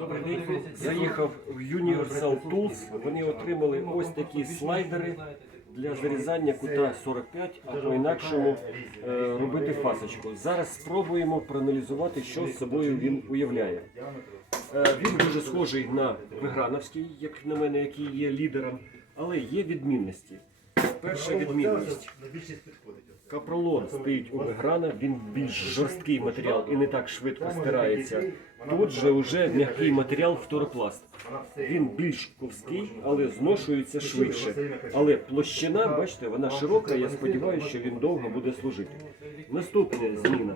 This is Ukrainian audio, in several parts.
Добрий. Заїхав в Universal Tools. Вони отримали ось такі слайдери для зарізання кута 45, а по інакшому е, робити фасочку. Зараз спробуємо проаналізувати, що з собою він уявляє. Е, Він дуже схожий на Виграновський, як на мене, який є лідером, але є відмінності. Перша відмінність. Капролон стоїть у Виграна, він більш жорсткий матеріал і не так швидко стирається. Тут же вже м'який матеріал фторопласт. Він більш ковський, але зношується швидше. Але площина, бачите, вона широка. Я сподіваюся, що він довго буде служити. Наступна зміна.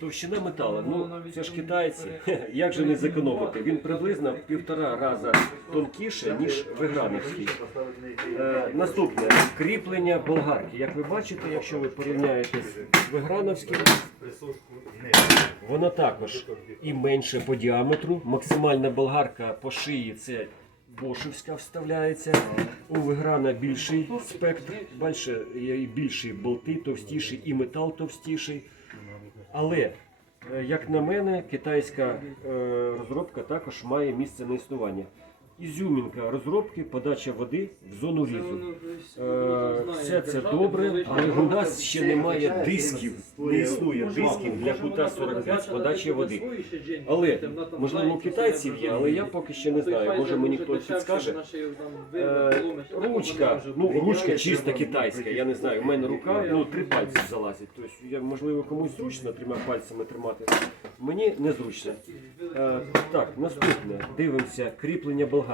Товщина металу. Ну це ж китайці. Як же не зекономити? Він приблизно в півтора рази тонкіше, ніж виграновський. Е, наступне кріплення болгарки. Як ви бачите, якщо ви порівняєте з виграновським, воно також і менше по діаметру. Максимальна болгарка по шиї це бошевська вставляється. У виграна більший спектр, більше, більші болти, товстіший, і метал товстіший. Але, е, як на мене, китайська е, розробка також має місце на існування. Ізюмінка розробки подача води в зону різу. Е, Все це добре, але у нас ще немає дисків, не існує дисків для кута 45 з подачі води. Але, можливо, у китайців є, але я поки ще не знаю. Може мені хтось підскаже. Е, Ручка, ну ручка чисто китайська, я не знаю. У мене рука, ну три пальці залазять. Тобто, я, можливо, комусь зручно трьома пальцями тримати. Мені незручно. Е, так, наступне. Дивимося, кріплення болгарки.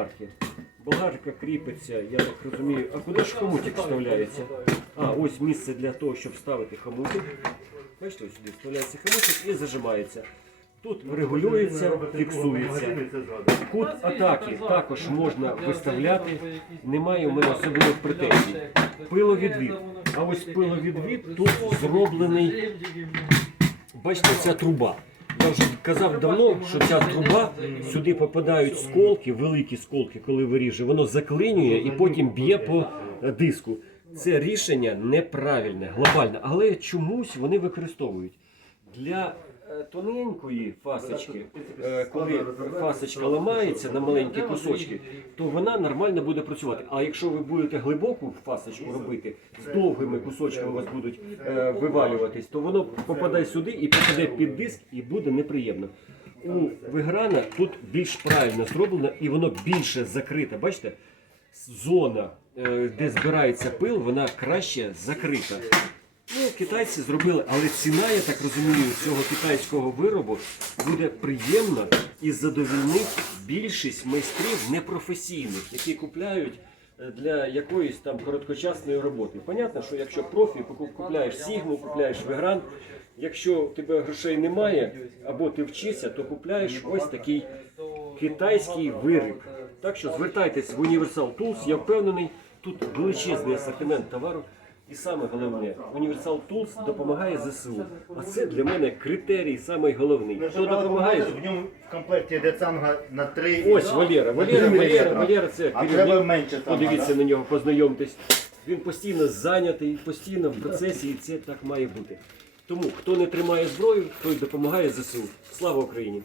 Болгарка кріпиться, я так розумію. А куди ж хомутик вставляється? А, ось місце для того, щоб вставити хомутик. Бачите, ось сюди вставляється хомутик і зажимається. Тут регулюється, фіксується. Кут атаки також можна виставляти. Немає у мене особливих претензій. Пиловідвід. А ось пиловідвід тут зроблений. Бачите, ця труба. Я вже казав давно, що ця труба сюди попадають сколки, великі сколки, коли виріже, воно заклинює і потім б'є по е, диску. Це рішення неправильне, глобальне, але чомусь вони використовують. Для тоненької фасочки, е, коли фасочка ламається на маленькі кусочки, то вона нормально буде працювати. А якщо ви будете глибоку фасочку робити, з довгими кусочками у вас будуть е, вивалюватись, то воно попадає сюди і попаде під диск, і буде неприємно. У виграна тут більш правильно зроблено і воно більше закрите. Бачите? Зона, е, де збирається пил, вона краще закрита. Ну, китайці зробили, але ціна, я так розумію, цього китайського виробу буде приємна і задовільнить більшість майстрів непрофесійних, які купляють е, для якоїсь там короткочасної роботи. Понятно, що якщо профі куп- купляєш Сігму, купляєш Вегран, якщо у тебе грошей немає або ти вчишся, то купляєш ось такий китайський виріб. Так що звертайтесь в Universal Tools, я впевнений, тут величезний асортимент товару. І саме головне, Universal Tools допомагає ЗСУ. А це для мене критерій самий головний. Хто допомагає? В ньому в комплекті йде цанга на 3 Ось Валера. Валера, Валера, Валера це А треба керівник. менше Подивіться на нього, познайомтесь. Він постійно зайнятий, постійно в процесі, і це так має бути. Тому хто не тримає зброю, той допомагає ЗСУ. Слава Україні!